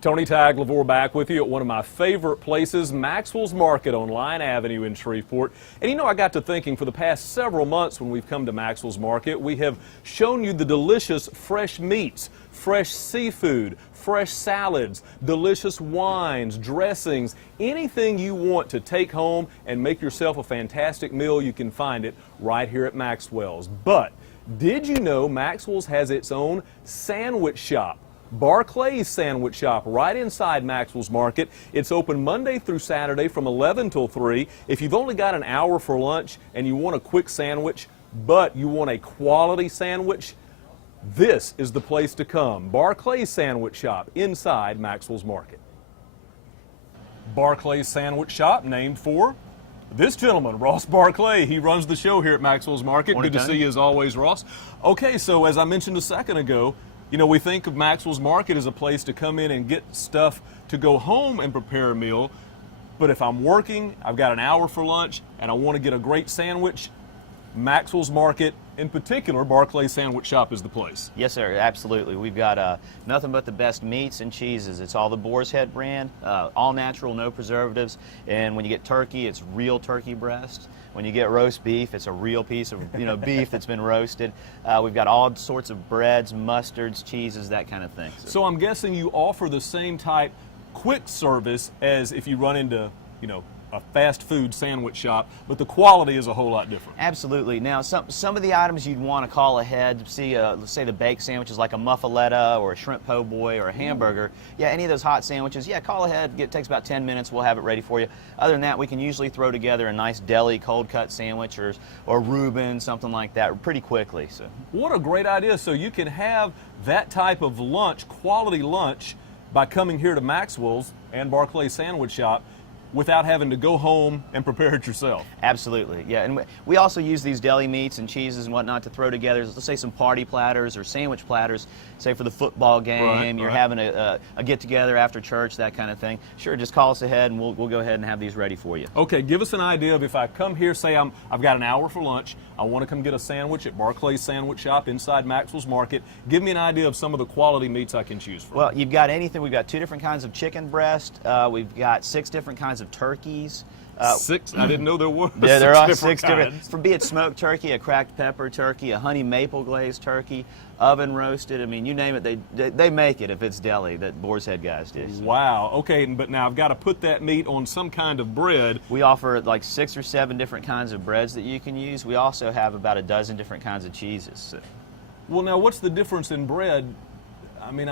Tony Tagliavore back with you at one of my favorite places, Maxwell's Market on Line Avenue in Shreveport. And you know, I got to thinking, for the past several months when we've come to Maxwell's Market, we have shown you the delicious fresh meats, fresh seafood, fresh salads, delicious wines, dressings, anything you want to take home and make yourself a fantastic meal, you can find it right here at Maxwell's. But did you know Maxwell's has its own sandwich shop? Barclay's Sandwich Shop right inside Maxwell's Market. It's open Monday through Saturday from 11 till 3. If you've only got an hour for lunch and you want a quick sandwich, but you want a quality sandwich, this is the place to come. Barclay's Sandwich Shop inside Maxwell's Market. Barclay's Sandwich Shop, named for this gentleman, Ross Barclay. He runs the show here at Maxwell's Market. Morning, Good to Tony. see you as always, Ross. Okay, so as I mentioned a second ago, you know, we think of Maxwell's Market as a place to come in and get stuff to go home and prepare a meal. But if I'm working, I've got an hour for lunch, and I want to get a great sandwich, Maxwell's Market, in particular, Barclay Sandwich Shop is the place. Yes, sir, absolutely. We've got nothing but the best meats and cheeses. It's all the Boar's Head brand, all natural, no preservatives. And when you get turkey, it's real turkey breast. When you get roast beef, it's a real piece of beef that's been roasted. We've got all sorts of breads, mustards, cheeses, that kind of thing. So I'm guessing you offer the same type quick service as if you run into, a fast food sandwich shop, but the quality is a whole lot different. Absolutely. Now, some of the items you'd want to call ahead, see, let's say the baked sandwiches like a muffaletta or a shrimp po' boy or a hamburger. Yeah, any of those hot sandwiches, yeah, call ahead. It takes about 10 minutes. We'll have it ready for you. Other than that, we can usually throw together a nice deli cold cut sandwich or Reuben, something like that, pretty quickly. So. What a great idea. So you can have that type of lunch, quality lunch, by coming here to Maxwell's and Barclay Sandwich Shop, without having to go home and prepare it yourself. Absolutely, yeah. And we also use these deli meats and cheeses and whatnot to throw together, let's say some party platters or sandwich platters, say for the football game, you're having a get-together after church, that kind of thing. Sure, just call us ahead and we'll go ahead and have these ready for you. Okay, give us an idea of, if I come here, say I've got an hour for lunch, I want to come get a sandwich at Barclay's Sandwich Shop inside Maxwell's Market. Give me an idea of some of the quality meats I can choose from. Well, you've got anything. We've got 2 different kinds of chicken breast. We've got 6 different kinds of turkeys. 6? I didn't know there were. Yeah, there are 6 6 different. Be it smoked turkey, a cracked pepper turkey, a honey maple glazed turkey, oven roasted. I mean, you name it, they make it if it's deli. That Boar's Head guys do. So. Wow. Okay, but now I've got to put that meat on some kind of bread. We offer like 6 or 7 different kinds of breads that you can use. We also have about a dozen different kinds of cheeses. So. Well, now what's the difference in bread? I mean,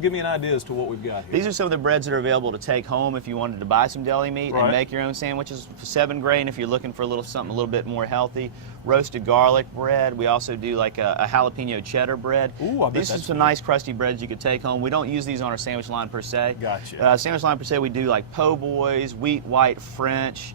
give me an idea as to what we've got here. These are some of the breads that are available to take home if you wanted to buy some deli meat and make your own sandwiches. 7 grain if you're looking for something a little bit more healthy. Roasted garlic bread. We also do like a jalapeno cheddar bread. Ooh, I bet these are some nice crusty breads you could take home. We don't use these on our sandwich line per se. Gotcha. Sandwich line per se, we do like po' boys, wheat white French,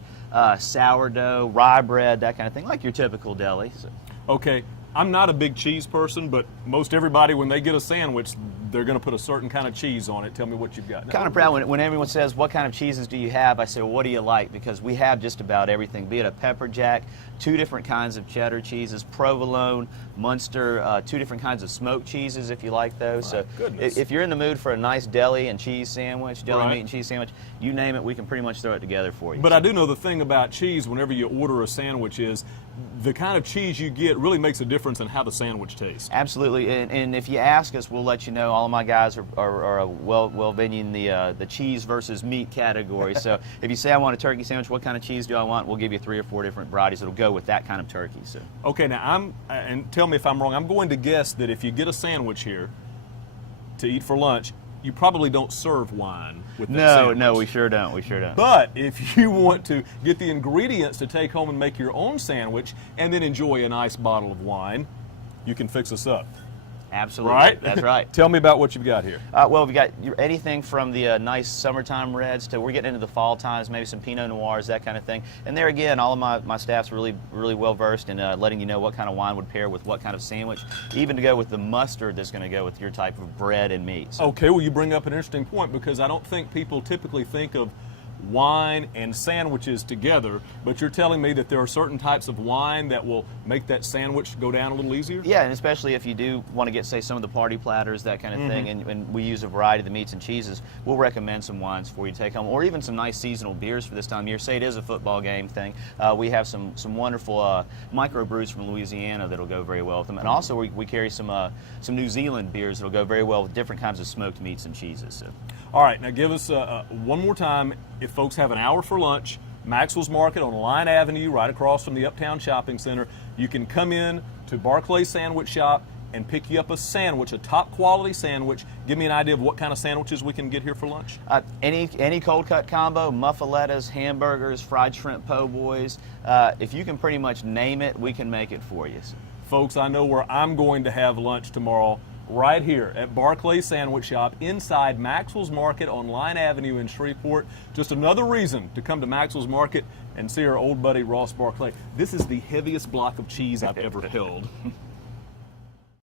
sourdough, rye bread, that kind of thing, like your typical deli. So. Okay. I'm not a big cheese person, but most everybody, when they get a sandwich, they're going to put a certain kind of cheese on it. Tell me what you've got. Kind of proud when everyone says, what kind of cheeses do you have? I say, well, what do you like? Because we have just about everything, be it a pepper jack, 2 different kinds of cheddar cheeses, provolone, Munster, 2 different kinds of smoked cheeses if you like those. My so goodness. If you're in the mood for a nice deli and cheese sandwich, deli meat and cheese sandwich, you name it, we can pretty much throw it together for you. But I do know the thing about cheese, whenever you order a sandwich, is the kind of cheese you get really makes a difference in how the sandwich tastes. Absolutely, and if you ask us, we'll let you know. All of my guys are well-venued in the cheese versus meat category. So if you say, I want a turkey sandwich, what kind of cheese do I want? We'll give you 3 or 4 different varieties that'll go with that kind of turkey. So. Okay, now and tell me if I'm wrong, I'm going to guess that if you get a sandwich here to eat for lunch, you probably don't serve wine with that sandwich. No, we sure don't. We sure don't. But if you want to get the ingredients to take home and make your own sandwich and then enjoy a nice bottle of wine, you can fix us up. Absolutely. Right? That's right. Tell me about what you've got here. Well, we've got anything from the nice summertime reds to we're getting into the fall times, maybe some Pinot Noirs, that kind of thing. And there again, all of my staff's really well versed in letting you know what kind of wine would pair with what kind of sandwich, even to go with the mustard that's going to go with your type of bread and meat. So. Okay, well, you bring up an interesting point, because I don't think people typically think of wine and sandwiches together, but you're telling me that there are certain types of wine that will make that sandwich go down a little easier? Yeah, and especially if you do want to get, say, some of the party platters, that kind of thing, and we use a variety of the meats and cheeses, we'll recommend some wines for you to take home, or even some nice seasonal beers for this time of year. Say it is a football game thing. We have some wonderful microbrews from Louisiana that'll go very well with them, and also we carry some New Zealand beers that'll go very well with different kinds of smoked meats and cheeses. So. All right, now give us one more time. If folks have an hour for lunch, Maxwell's Market on Line Avenue, right across from the Uptown Shopping Center, you can come in to Barclay Sandwich Shop and pick you up a sandwich, a top quality sandwich. Give me an idea of what kind of sandwiches we can get here for lunch. Any cold cut combo, muffalettas, hamburgers, fried shrimp po' boys. If you can pretty much name it, we can make it for you. Folks, I know where I'm going to have lunch tomorrow, right here at Barclay Sandwich Shop inside Maxwell's Market on Line Avenue in Shreveport. Just another reason to come to Maxwell's Market and see our old buddy Ross Barclay. This is the heaviest block of cheese I've ever held.